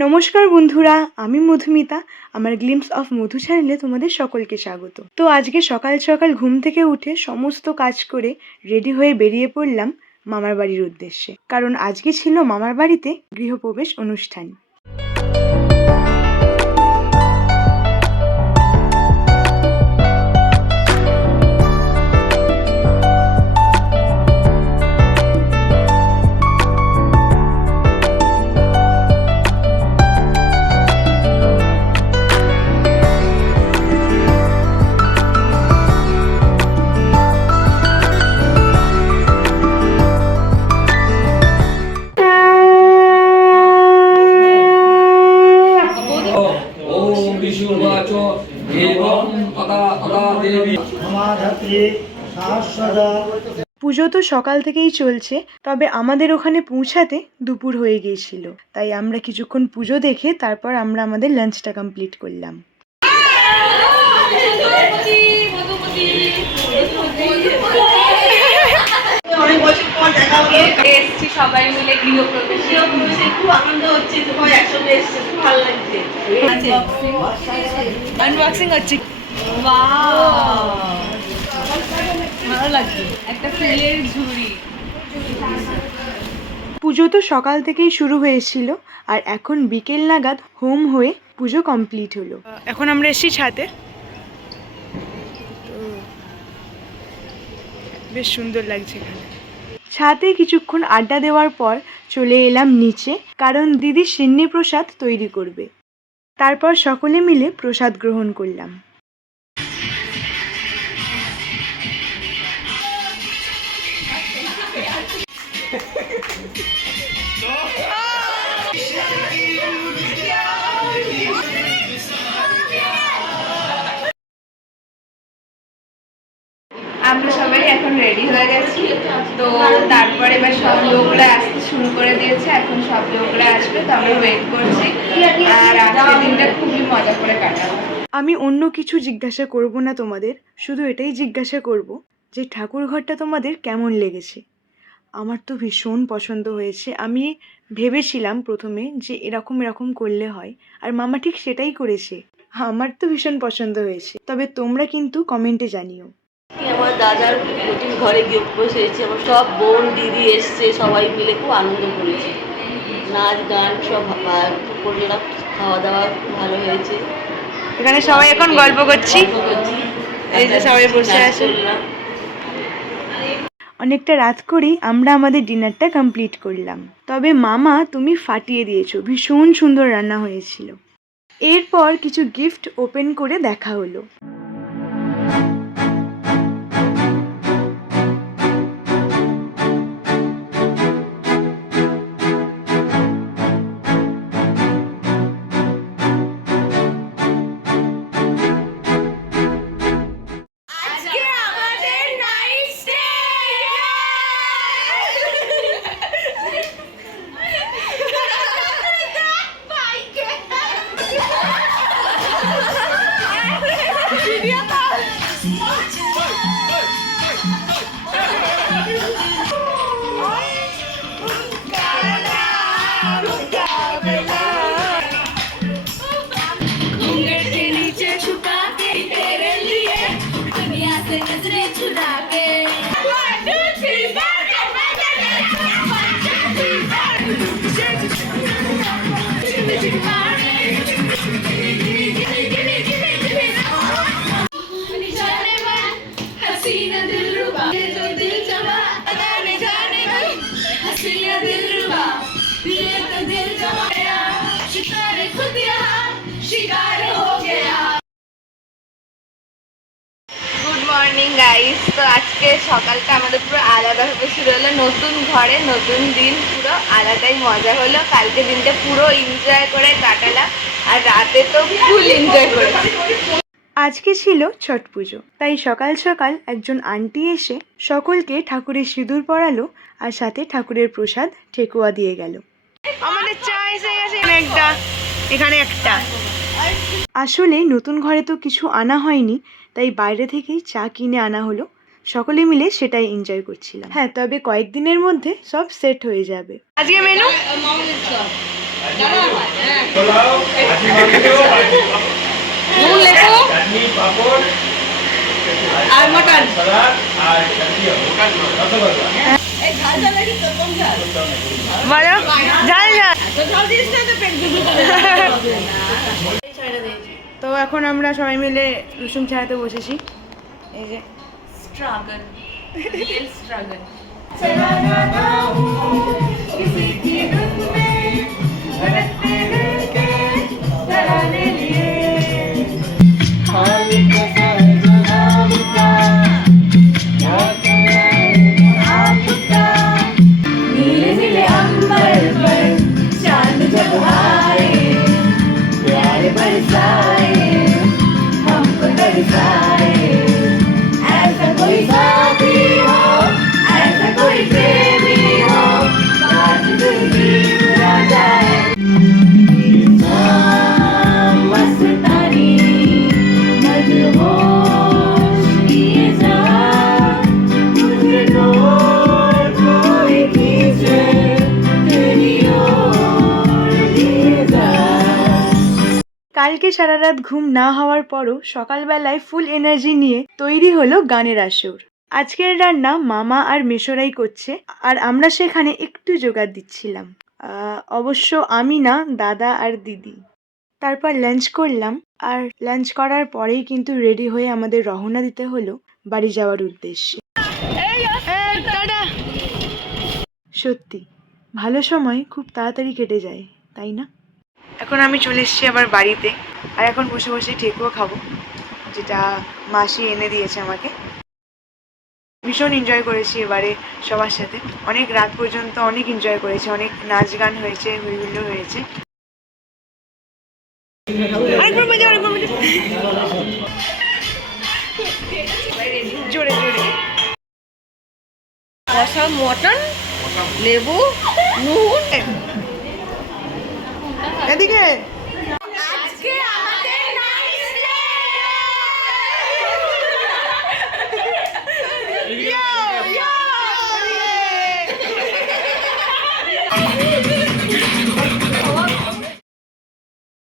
নমস্কার বন্ধুরা, আমি মধুমিতা। আমার গ্লিমস অফ মধু চ্যানেলে তোমাদের সকলকে স্বাগত। তো আজকে সকাল সকাল ঘুম থেকে উঠে সমস্ত কাজ করে রেডি হয়ে বেরিয়ে পড়লাম মামার বাড়ির উদ্দেশ্যে। কারণ আজকে ছিল মামার বাড়িতে গৃহপ্রবেশ অনুষ্ঠান। পুজো তো সকাল থেকেই চলছে তবে আমাদের ওখানে পৌঁছাতে দুপুর হয়ে গিয়েছিল। তাই আমরা কিছুক্ষণ পুজো দেখে তারপর আমরা আমাদের লাঞ্চটা কমপ্লিট করলাম। এসছি সবাই মিলে গৃহপ্রবেশে। খুব আনন্দ হচ্ছে। সবাই একসঙ্গে এসছে খুব ভালো লাগছে আনবক্সিং হচ্ছে ভালো লাগছে। একটা ফুলের ঝুড়ি। পুজো তো সকাল থেকেই শুরু হয়েছিল আর এখন বিকেল নাগাদ হোম হয়ে পুজো কমপ্লিট হলো। এখন আমরা এসেছি ছাতে বেশ সুন্দর লাগছে এখানে। ছাতে কিছুক্ষণ আড্ডা দেওয়ার পর চলে এলাম নিচে কারণ দিদি সিন্নি প্রসাদ তৈরি করবে। তারপর সকলে মিলে প্রসাদ গ্রহণ করলাম। আমরা সবাই এখন রেডি হয়ে গেছি। তো তারপরে এবার সব লোকরা আসতে শুরু করে দিয়েছে। এখন সব লোকরা আসবে, তো আমরা ওয়েট করছি। আর আজকের দিনটা খুবই মজা করে কাটাবো। আমি অন্য কিছু জিজ্ঞাসা করব না তোমাদের, শুধু এটাই জিজ্ঞাসা করব যে ঠাকুর ঘরটা তোমাদের কেমন লেগেছে? আমার তো ভীষণ পছন্দ হয়েছে। আমি ভেবেছিলাম প্রথমে যে এরকম এরকম করলে হয়। আর মামা ঠিক সেটাই করেছে। আমার তো ভীষণ পছন্দ হয়েছে। তবে তোমরা কিন্তু কমেন্টে জানিও। আমার দাদার নতুন ঘরে গিয়ে বসেছি আমার সব বোন দিদি এসছে সবাই মিলে খুব আনন্দ করেছে। নাচ গান সব করলাম খাওয়া দাওয়া খুব ভালো হয়েছে। এখানে সবাই এখন গল্প করছি। এই যে সবাই বসে নাচ আছে। অনেকটা রাত করেই আমরা আমাদের ডিনারটা কমপ্লিট করলাম। তবে মামা, তুমি ফাটিয়ে দিয়েছ, ভীষণ সুন্দর রান্না হয়েছিল। এরপর কিছু গিফট ওপেন করে দেখা হলো। Bye. আজকে সকালটা আমাদের পুরো আলাদাভাবে শুরু হলো। নতুন ঘরে নতুন দিন পুরো আলাদাই মজা হলো। কালকে দিনটা পুরো এনজয় করে কাটালাম। আর রাতে তো ফুল এনজয় করেছি। আজকে ছিল ছট পুজো তাই সকাল সকাল একজন আন্টি এসে সকলকে ঠাকুরের সিঁদুর পরালো আর সাথে ঠাকুরের প্রসাদ ঠেকুয়া দিয়ে গেল। আমাদের চা এসে গেছে একটা এখানে একটা। আসলে নতুন ঘরে তো কিছু আনা হয়নি তাই বাইরে থেকেই চা কিনে আনা হলো। সকলে মিলে সেটাই এনজয় করছিলাম। হ্যাঁ তবে কয়েকদিনের মধ্যে সব সেট হয়ে যাবে। আজকে মেনু আর মটন। ঝাল ঝাল তো এখন আমরা সবাই মিলে রসুন ছাড়াতে বসেছি। এই যে struggle. Real struggle কালকে সারা রাত ঘুম না হওয়ার পরও সকালবেলায় ফুল এনার্জি নিয়ে তৈরি হলো গানের আসর। আজকের রান্না মামা আর মেশোরাই করছে, আর আমরা সেখানে একটু জোগাড় দিচ্ছিলাম। অবশ্য আমি না, দাদা আর দিদি। তারপর লাঞ্চ করলাম, আর লাঞ্চ করার পরেই কিন্তু রেডি হয়ে আমাদের রওনা দিতে হলো বাড়ি যাওয়ার উদ্দেশ্যে। সত্যি, ভালো সময় খুব তাড়াতাড়ি কেটে যায়, তাই না? এখন আমি চলে এসেছি আবার বাড়িতে। আর এখন বসে বসে ঠেকুয়া খাব, যেটা মাসি এনে দিয়েছে আমাকে। ভীষণ এনজয় করেছি এবারে সবার সাথে। অনেক রাত পর্যন্ত অনেক এনজয় করেছি, অনেক নাচ গান হয়েছে, হুইহুল্লো হয়েছে। মটন, লেবু, নুন। এদিকে।